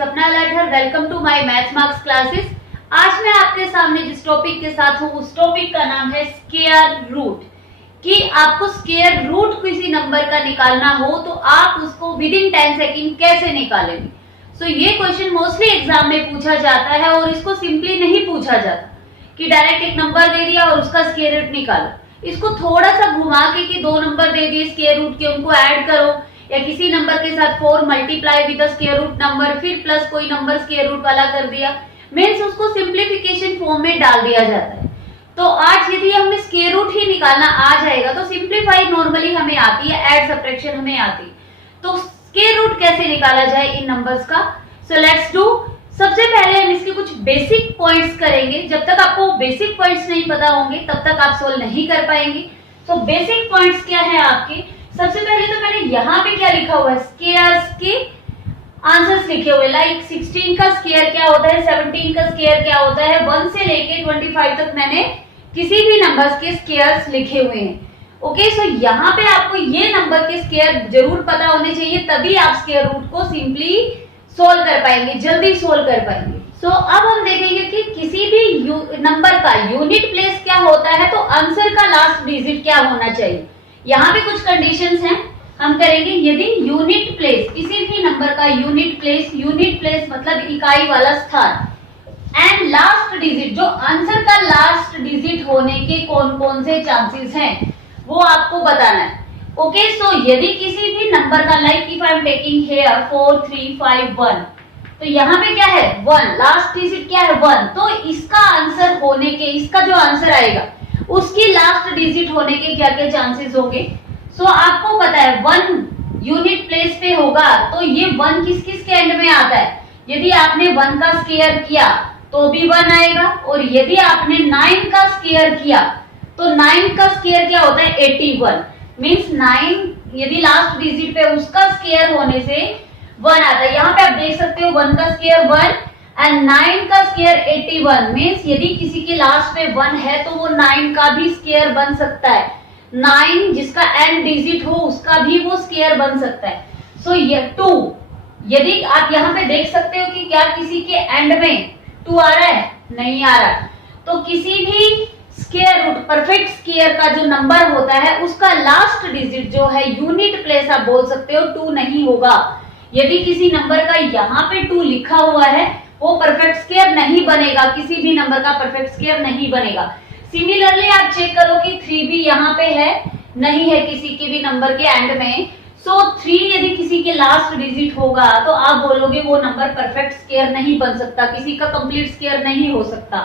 सपना Lathar. Welcome to my maths marks classes. आज मैं आपके सामने जिस टॉपिक के साथ हूँ उस टॉपिक का नाम है स्क्वायर रूट। कि आपको स्क्वायर रूट किसी नंबर का निकालना हो तो आप उसको विद इन 10 सेकेंड कैसे निकालेंगे। सो ये क्वेश्चन मोस्टली एग्जाम में पूछा जाता है और इसको सिंपली नहीं पूछा जाता कि डायरेक्ट एक नंबर दे दिया और उसका स्क्वायर रूट निकालो। इसको थोड़ा सा घुमा के कि दो नंबर दे दिए स्क्वायर रूट के, उनको ऐड करो या किसी नंबर के साथ 4 multiply with square root number, फिर प्लस कोई नंबर स्क्वायर रूट वाला कर दिया, मीन्स उसको सिंप्लीफिकेशन फॉर्म में डाल दिया जाता है। तो आज यदि हमें स्क्वायर रूट ही निकालना आ जाएगा तो सिंप्लीफाई नॉर्मली हमें आती है, ऐड सब्ट्रैक्शन हमें आती है। तो स्क्वायर रूट कैसे निकाला जाए इन नंबर्स का, सो लेट्स डू। सबसे पहले हम इसके कुछ बेसिक पॉइंट्स करेंगे। जब तक आपको बेसिक पॉइंट्स नहीं पता होंगे तब तक आप सोल्व नहीं कर पाएंगे। तो बेसिक पॉइंट्स क्या है आपके, सबसे पहले तो मैंने यहाँ पे क्या लिखा हुआ है, स्क्वायर्स के आंसर्स लिखे हुए। लाइक 16 का स्क्वायर क्या होता है, 17 का स्क्वायर क्या होता है, 1 से लेके 25 तक मैंने किसी भी नंबर्स के स्क्वायर्स लिखे हुए हैं। ओके, सो यहाँ पे आपको ये नंबर के स्क्वायर जरूर पता होने चाहिए, तभी आप स्क्वायर रूट को सिंपली सोल्व कर पाएंगे, जल्दी सोल्व कर पाएंगे। सो अब हम देखेंगे कि किसी भी नंबर का यूनिट प्लेस क्या होता है, तो आंसर का लास्ट डिजिट क्या होना चाहिए। यहाँ पे कुछ कंडीशंस हैं, हम करेंगे। यदि यूनिट प्लेस, किसी भी नंबर का यूनिट प्लेस मतलब इकाई वाला स्थान, एंड लास्ट डिजिट, जो आंसर का लास्ट डिजिट होने के कौन कौन से चांसेस हैं वो आपको बताना है। ओके, सो यदि किसी भी नंबर का, like if I am taking here 4 3 5 1, तो यहाँ पे क्या है 1, लास्ट डिजिट क्या है 1, तो इसका आंसर होने के, इसका जो आंसर आएगा उसकी लास्ट डिजिट होने के क्या क्या चांसेस होंगे। सो आपको पता है 1 यूनिट प्लेस पे होगा तो ये 1 किस किस के एंड में आता है। यदि आपने 1 का स्क्वायर किया तो भी 1 आएगा, और यदि आपने 9 का स्क्वायर किया तो 9 का स्क्वायर क्या होता है 81, मीन्स 9 यदि लास्ट डिजिट पे उसका स्क्वायर होने से 1 आता है। यहाँ पे आप देख सकते हो 1 का स्क्वायर 1 एंड 9 का स्क्वायर 81, मीन्स यदि किसी के लास्ट में 1 है तो वो 9 का भी स्क्वायर बन सकता है। 9 जिसका एंड डिजिट हो उसका भी वो स्क्वायर बन सकता है। सो ये 2, यदि आप यहाँ पे देख सकते हो कि क्या किसी के एंड में 2 आ रहा है, नहीं आ रहा, तो किसी भी स्क्वायर रूट, परफेक्ट स्क्वायर का जो नंबर होता है उसका लास्ट डिजिट जो है यूनिट प्लेस आप बोल सकते हो 2 नहीं होगा। यदि किसी नंबर का यहाँ पे 2 लिखा हुआ है वो परफेक्ट स्क्वायर नहीं बनेगा, किसी भी नंबर का परफेक्ट स्क्वायर नहीं बनेगा। सिमिलरली आप चेक करो कि 3 भी यहाँ पे है, नहीं है किसी के भी नंबर के एंड में। सो 3 यदि किसी के लास्ट डिजिट होगा तो आप बोलोगे वो नंबर परफेक्ट स्क्वायर नहीं बन सकता, किसी का कंप्लीट स्क्वायर नहीं हो सकता।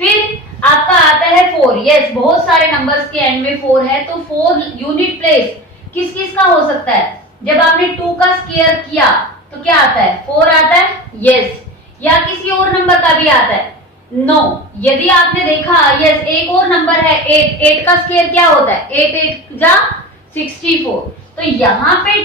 फिर आपका आता है 4, यस बहुत सारे नंबर्स के एंड में 4 है, तो 4 यूनिट प्लेस किस किस का हो सकता है। जब आपने 2 का स्क्वायर किया तो क्या आता है 4 आता है, यस, या किसी और नंबर का भी आता है, नो। यदि आपने देखा यस एक और नंबर है 8 का स्क्वायर क्या होता है 8 8 जा 64, तो यहाँ पे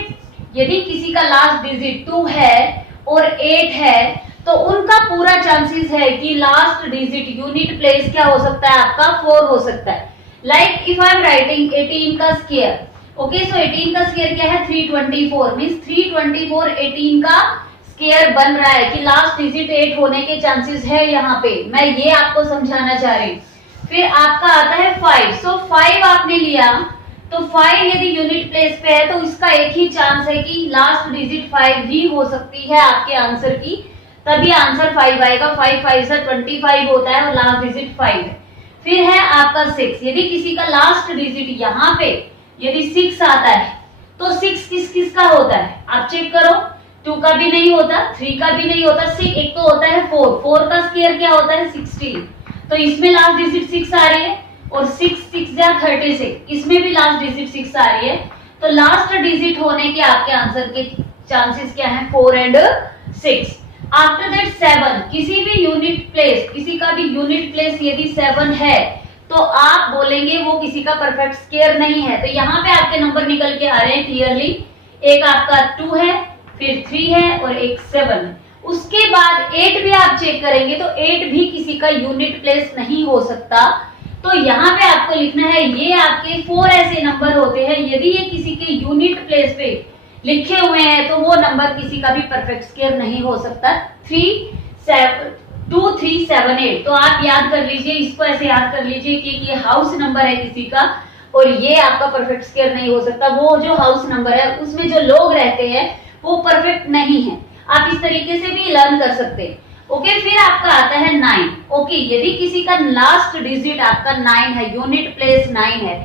यदि किसी का लास्ट डिजिट 2 है और 8 है तो उनका पूरा चांसेस है कि लास्ट डिजिट यूनिट प्लेस क्या हो सकता है आपका 4 हो सकता है। Like if I am writing 18 का स्क्वायर, ओके, सो 18 का स्क्वायर क्या है 324, मींस 324 18 का स्क्वायर बन रहा है कि लास्ट डिजिट 8 होने के चांसेस है यहाँ पे, मैं ये आपको समझाना चाह रही हूँ। फिर आपका आता है 5, सो 5 आपने लिया तो 5 यदि यूनिट प्लेस पे है तो इसका एक ही चांस है कि लास्ट डिजिट 5 ही हो सकती है आपके आंसर की, तभी आंसर 5 आएगा। 5 5 से 25 होता है और लास्ट डिजिट 5 है। फिर है आपका 6, यदि किसी का लास्ट डिजिट यहाँ पे यदि 6 आता है तो 6 किस किस का होता है आप चेक करो, 2 का भी नहीं होता, 3 का भी नहीं होता, 6 एक तो होता है 4 का स्क्वायर क्या होता है 16, तो इसमें लास्ट डिजिट 6 आ रही है, और 6 6 जा 36, इसमें भी लास्ट डिजिट 6 आ रही है। तो लास्ट डिजिट होने के आपके आंसर के चांसेस क्या है 4 एंड 6। आफ्टर दैट 7, किसी भी यूनिट प्लेस, किसी का भी यूनिट प्लेस यदि 7 है तो आप बोलेंगे वो किसी का परफेक्ट स्क्वायर नहीं है। तो यहाँ पे आपके नंबर निकल के आ रहे हैं क्लियरली, एक आपका 2 है, फिर 3 है और एक 7 है। उसके बाद 8 भी आप चेक करेंगे तो 8 भी किसी का यूनिट प्लेस नहीं हो सकता। तो यहाँ पे आपको लिखना है ये आपके 4 ऐसे नंबर होते हैं, यदि ये किसी के यूनिट प्लेस पे लिखे हुए हैं तो वो नंबर किसी का भी परफेक्ट स्क्वायर नहीं हो सकता। 2378, तो आप याद कर लीजिए, इसको ऐसे याद कर लीजिए कि ये हाउस नंबर है किसी का और ये आपका परफेक्ट स्क्वायर नहीं हो सकता। वो जो हाउस नंबर है उसमें जो लोग रहते हैं वो परफेक्ट नहीं है। आप इस तरीके से भी लर्न कर सकते हैं। ओके, फिर आपका आता है 9। ओके, यदि किसी का लास्ट डिजिट आपका 9 है, यूनिट प्लेस 9 है,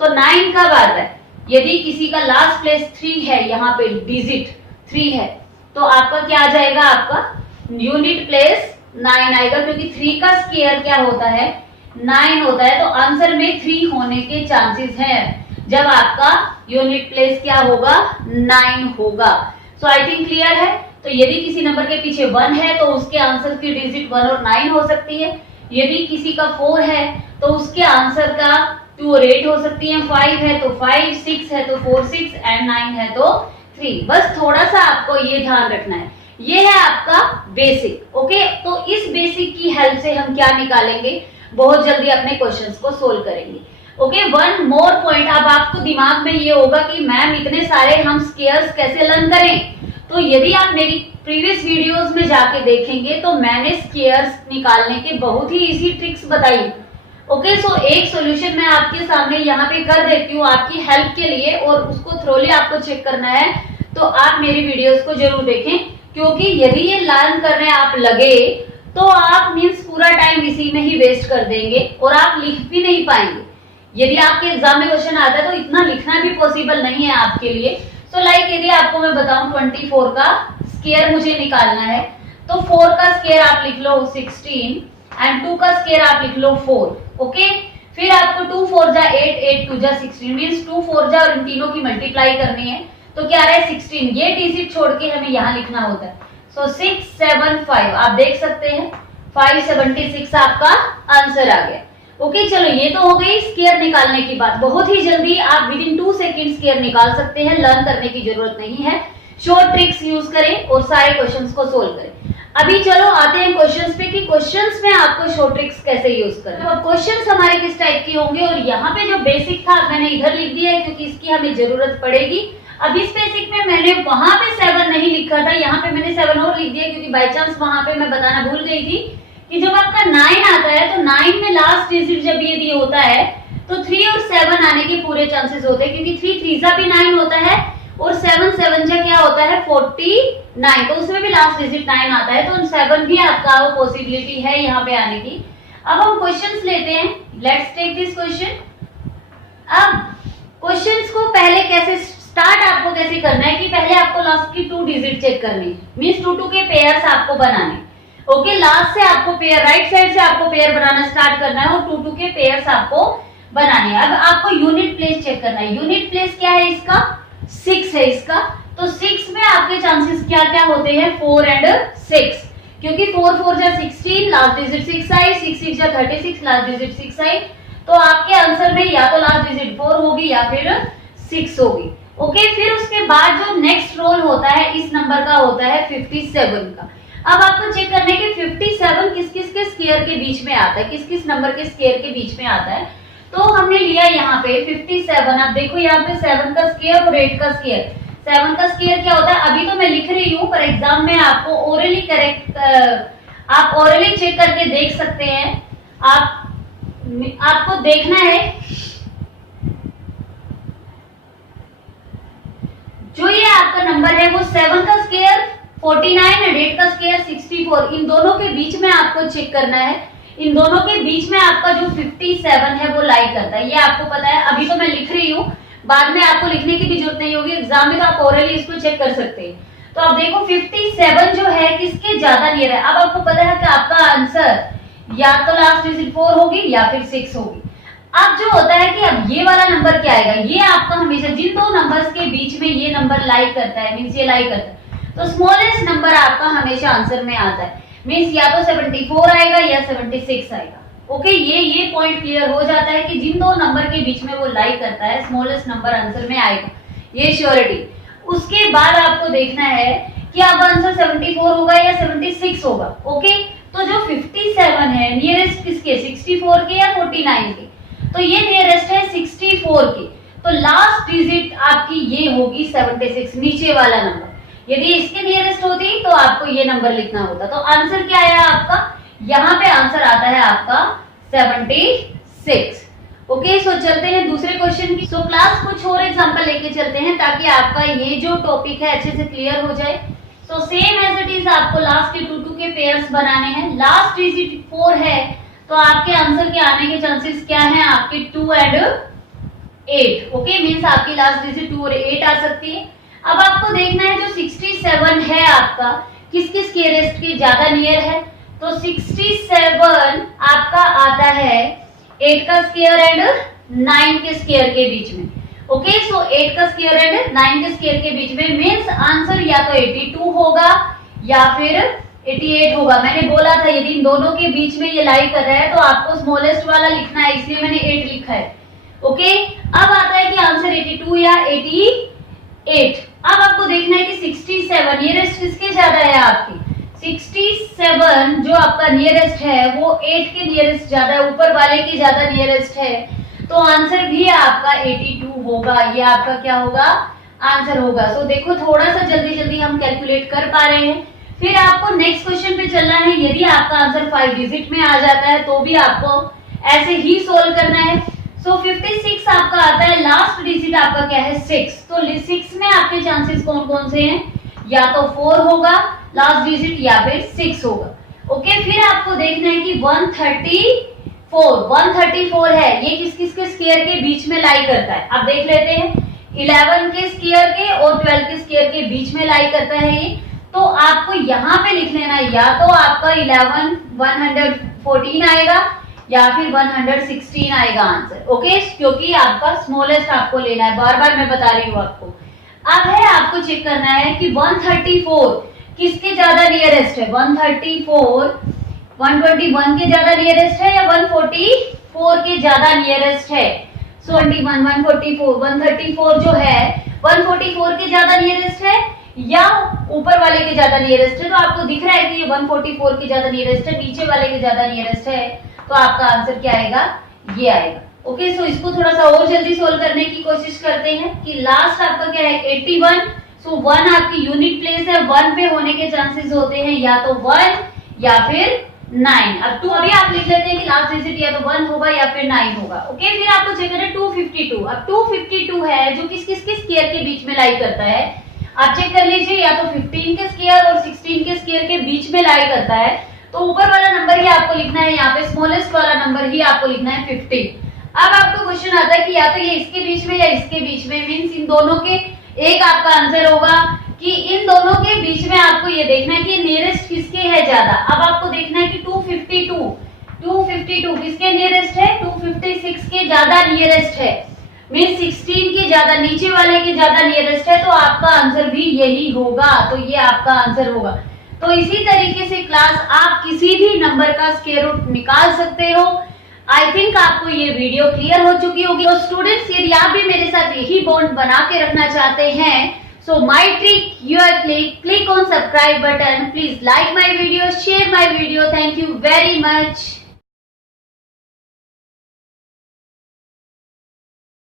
तो 9 कब आता है? यदि किसी का लास्ट प्लेस 3 है, यहाँ पे डिजिट 3 है, तो आपका क्या आ जाएगा? आपका यूनिट प्लेस 9 आएगा, क्योंकि 3 का स्क्वायर क्या होता है? 9 होता है। तो आंसर में 3 होने के चांसेस हैं जब आपका यूनिट प्लेस क्या होगा? 9 होगा। सो आई थिंक क्लियर है। तो यदि किसी नंबर के पीछे 1 है तो उसके आंसर की डिजिट 1 और 9 हो सकती है। यदि किसी का 4 है तो उसके आंसर का 2 और 8 हो सकती है। 5 है तो 5, 6 है तो 4, 6 एंड 9 है तो 3। बस थोड़ा सा आपको ये ध्यान रखना है। ये है आपका बेसिक। ओके, तो इस बेसिक की हेल्प से हम क्या निकालेंगे? बहुत जल्दी अपने क्वेश्चंस को सोल्व करेंगे। Okay, one more point. अब आपको दिमाग में ये होगा कि मैम इतने सारे हम स्क्वायर्स कैसे लर्न करें? तो यदि आप मेरी प्रीवियस वीडियोस में जाके देखेंगे तो मैंने स्क्वायर्स निकालने के बहुत ही इजी ट्रिक्स बताई। ओके, सो एक सॉल्यूशन मैं आपके सामने यहाँ पे कर देती हूँ आपकी हेल्प के लिए, और उसको थ्रोली आपको चेक करना है तो आप मेरी वीडियोस को जरूर देखें, क्योंकि यदि ये लर्न करने आप लगे तो आप मीन्स पूरा टाइम इसी में ही वेस्ट कर देंगे और आप लिख भी नहीं पाएंगे। यदि आपके एग्जाम में क्वेश्चन आता है तो इतना लिखना भी पॉसिबल नहीं है आपके लिए। सो लाइक यदि आपको मैं बताऊं 24 का स्क्वायर मुझे निकालना है, तो 4 का स्क्वायर आप लिख लो 16 एंड 2 का स्क्वायर आप लिख लो 4। ओके, फिर आपको 2 4 जा 8, 8 2 जा 16 मीन्स 2 4 जा और इन तीनों की मल्टीप्लाई करनी है। तो क्या आ रहा है? 16। ये डिजिट छोड़ के हमें यहाँ लिखना होता है। सो 675 आप देख सकते हैं, 576 आपका आंसर आ गया। ओके, चलो ये तो हो गई स्क्वायर निकालने की बात। बहुत ही जल्दी आप विद इन 2 सेकंड स्क्वायर निकाल सकते हैं, लर्न करने की जरूरत नहीं है। शॉर्ट ट्रिक्स यूज करें और सारे क्वेश्चंस को सोल्व करें। अभी चलो आते हैं क्वेश्चंस पे कि क्वेश्चंस में आपको शॉर्ट ट्रिक्स कैसे यूज करें। तो क्वेश्चंस हमारे किस टाइप के होंगे, और यहाँ पे जो बेसिक था मैंने इधर लिख दिया है क्योंकि इसकी हमें जरूरत पड़ेगी। अब इस बेसिक में मैंने वहां पे 7 नहीं लिखा था, यहाँ पे मैंने 7 और लिख दिया क्योंकि बाई चांस वहां पे मैं बताना भूल गई थी कि जब आपका 9 आता है तो 9 में लास्ट डिजिट जब यदि होता है तो 3 और 7 आने के पूरे चांसेस होते हैं, क्योंकि 3 3 जा भी 9 होता है और 7 7 जा क्या होता है? 49, तो उसमें भी लास्ट डिजिट 9 आता है। तो 7 भी आपका वो पॉसिबिलिटी है यहाँ पे आने की। अब हम क्वेश्चंस लेते हैं। Let's take this question. अब क्वेश्चंस को पहले कैसे स्टार्ट आपको कैसे करना है कि पहले आपको लास्ट की 2 डिजिट चेक करनी है, मींस 2 2 के पेयर्स आपको बनाने। ओके, लास्ट से आपको पेयर, राइट साइड से आपको पेयर बनाना स्टार्ट करना है और 2 2 के पेयर्स आपको बनाने हैं। अब आपको यूनिट प्लेस चेक करना है। यूनिट प्लेस क्या है इसका? 6 है इसका। तो 6 में आपके चांसेस क्या क्या होते हैं? 4 एंड 6, क्योंकि 4 4 जा 16, लास्ट डिजिट 6 आई, 6 6 जा 36, लास्ट डिजिट 6 आई। तो आपके आंसर में या तो लास्ट डिजिट 4 होगी या फिर 6 होगी। ओके, फिर उसके बाद जो नेक्स्ट रोल होता है इस नंबर का होता है 57 का। अब आपको चेक करने के 57 किस किस के स्क्वायर के बीच में आता है, किस किस नंबर के स्क्वायर के बीच में आता है। तो हमने लिया यहाँ पे 57। आप देखो यहाँ पे 7 का स्क्वायर और 8 का स्क्वायर। 7 का स्क्वायर क्या होता है? अभी तो मैं लिख रही हूँ, पर एग्जाम में आपको ओरली करेक्ट, आप ओरली चेक करके देख सकते हैं। आपको देखना है जो ये आपका नंबर है वो 7 का स्क्वायर 49 एंड 8 का स्क्वायर 64, इन दोनों के बीच में आपको चेक करना है। इन दोनों के बीच में आपका जो 57 है वो लाई करता है, ये आपको पता है। अभी तो मैं लिख रही हूँ, बाद में आपको लिखने की भी जरूरत नहीं होगी, एग्जाम में तो आप ओरली इसको चेक कर सकते हैं। तो आप देखो 57 जो है किसके ज्यादा नियर है। अब आपको पता है कि आपका आंसर या तो लास्ट डिजिट 4 होगी या फिर 6 होगी। अब जो होता है कि अब ये वाला नंबर क्या आएगा? ये आपका हमेशा जिन दो नंबर्स के बीच में ये नंबर लाई करता है, मीन्स ये लाई करता है, तो स्मॉलेस्ट नंबर आपका हमेशा आंसर में आता है। मीन्स या तो 74 आएगा या 76 आएगा। ओके, ये पॉइंट क्लियर हो जाता है कि जिन दो नंबर के बीच में वो लाई करता है स्मॉलेस्ट नंबर आंसर में आएगा, ये श्योरिटी। उसके बाद आपको देखना है कि अब आंसर 74 होगा या 76 होगा। ओके, तो जो 57 है नियरेस्ट किसके? 64 के या 49 के? तो ये नियरेस्ट है 64 के। तो लास्ट डिजिट आपकी ये होगी 76, नीचे वाला नंबर। यदि इसके नियरेस्ट होती तो आपको ये नंबर लिखना होता। तो आंसर क्या आया आपका, यहाँ पे आंसर आता है आपका 76। ओके, सो चलते हैं दूसरे क्वेश्चन की। सो क्लास कुछ और एग्जांपल लेके चलते हैं ताकि आपका ये जो टॉपिक है अच्छे से क्लियर हो जाए। So same as it is आपको लास्ट के 2 के पेयर्स बनाने हैं। लास्ट डिजिट 4 है तो आपके आंसर के आने के चांसेस क्या हैं, आपके 2 एंड 8। ओके, मींस आपकी लास्ट डिजिट 2 और 8 आ सकती है। अब आपको देखना है जो 67 है आपका किस किस नियरेस्ट के ज्यादा नियर है। तो 67 आपका आता है 8 का स्क्वायर एंड 9 के स्क्वायर के बीच में। ओके, सो 8 का स्क्वायर एंड 9 के स्क्वायर के बीच में, मींस आंसर या तो 82 होगा या फिर 88 होगा। मैंने बोला था यदि इन दोनों के बीच में ये लाई कर रहा है तो आपको स्मॉलेस्ट वाला लिखना है, इसलिए मैंने 8 लिखा है। ओके, अब आता है कि आंसर 82 या 88। अब आपको देखना है कि 67 नियरेस्ट किसके ज्यादा है आपकी। 67 जो आपका नियरेस्ट है वो 8 के नियरेस्ट ज्यादा है, ऊपर वाले के ज्यादा नियरेस्ट है, तो आंसर भी आपका 82 होगा। ये आपका क्या होगा, आंसर होगा। सो देखो थोड़ा सा जल्दी जल्दी हम कैलकुलेट कर पा रहे हैं। फिर आपको नेक्स्ट क्वेश्चन पे चलना है। यदि आपका आंसर 5 डिजिट में आ जाता है तो भी आपको ऐसे ही सोल्व करना है। सो 56 आपका आता है, लास्ट डिजिट आपका क्या है 6। तो 6 में आपके चांसेस कौन कौन से हैं, या तो 4 होगा लास्ट डिजिट या फिर 6 होगा। ओके, फिर आपको देखना है कि 134 है, ये किस किस के स्क्वायर के बीच में लाई करता है। अब देख लेते हैं, 11 के स्क्वायर के और 12 के स्क्वायर के बीच में लाई करता है ये। तो आपको यहाँ पे लिख लेना है, या तो आपका 11 114 आएगा या फिर 116 आएगा आंसर। ओके, क्योंकि आपका स्मॉलेस्ट आपको लेना है, बार बार मैं बता रही हूँ आपको। अब है आपको चेक करना है कि 134 किसके ज्यादा नियरेस्ट है। 134 121 के ज्यादा नियरेस्ट है या 144 के ज्यादा नियरेस्ट है। सो 21 144 134 जो है 144 के ज्यादा नियरेस्ट है या ऊपर वाले के ज्यादा नियरेस्ट है। तो आपको दिख रहा है कि ये 144 के ज्यादा नियरेस्ट है, नीचे वाले के ज्यादा नियरेस्ट है, तो आपका आंसर क्या आएगा, ये आएगा। ओके, सो इसको थोड़ा सा और जल्दी सोल्व करने की कोशिश करते हैं कि लास्ट आपका क्या है 81। सो 1 आपकी यूनिट प्लेस है, 1 पे होने के चांसेस होते हैं या तो 1 या फिर 9। अब 2 अभी आप लिख लेते हैं कि लास्ट डिजिट या तो 1 होगा या फिर 9 होगा। ओके, फिर आपको चेक करना है 252। अब 252 है जो किस किस के स्क्वायर के बीच में लाई करता है, आप चेक कर लीजिए, या तो 15 के स्क्वायर और 16 के स्क्वायर के बीच में लाई करता है। तो ऊपर वाला नंबर ही आपको लिखना है, यहाँ पे स्मॉलेस्ट वाला नंबर ही आपको लिखना है 15। अब आपको क्वेश्चन आता है कि या तो ये इसके बीच में या इसके बीच में, मींस इन दोनों के एक आपका आंसर होगा कि इन दोनों के बीच में आपको ये देखना है कि नियरेस्ट किसके है ज्यादा। अब आपको देखना है कि 252 किसके नियरेस्ट है, 256 के ज्यादा नियरेस्ट है, मींस 16 के ज्यादा, नीचे वाले के ज्यादा नियरेस्ट है, तो आपका आंसर भी यही होगा। तो ये आपका आंसर होगा। तो इसी तरीके से क्लास आप किसी भी नंबर का स्क्वायर रूट निकाल सकते हो। आई थिंक आपको ये वीडियो क्लियर हो चुकी होगी। तो स्टूडेंट्स, यदि आप भी मेरे साथ यही बॉन्ड बना के रखना चाहते हैं, so my trick your click on subscribe button, please like my video, share my video. Thank you very much.